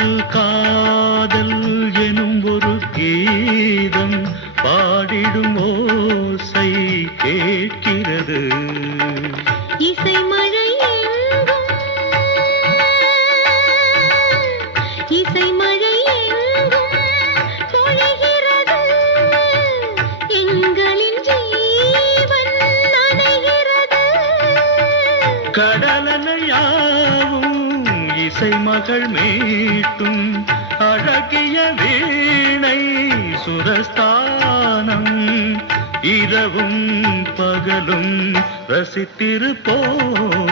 காதல் காதல் எனும் ஒரு கீதம் பாடிடும் ஓசை கேட்கிறது. இசை மழை எங்கும் இசை மழை எங்கும் பொழிகிறது. எங்களின் ஜீவன் நனைகிறது. கடலனையாவும் இசை மகள் மீட்டும் அழகிய வீணை சுரஸ்தானம். இரவும் பகலும் ரசித்திருப்போம்.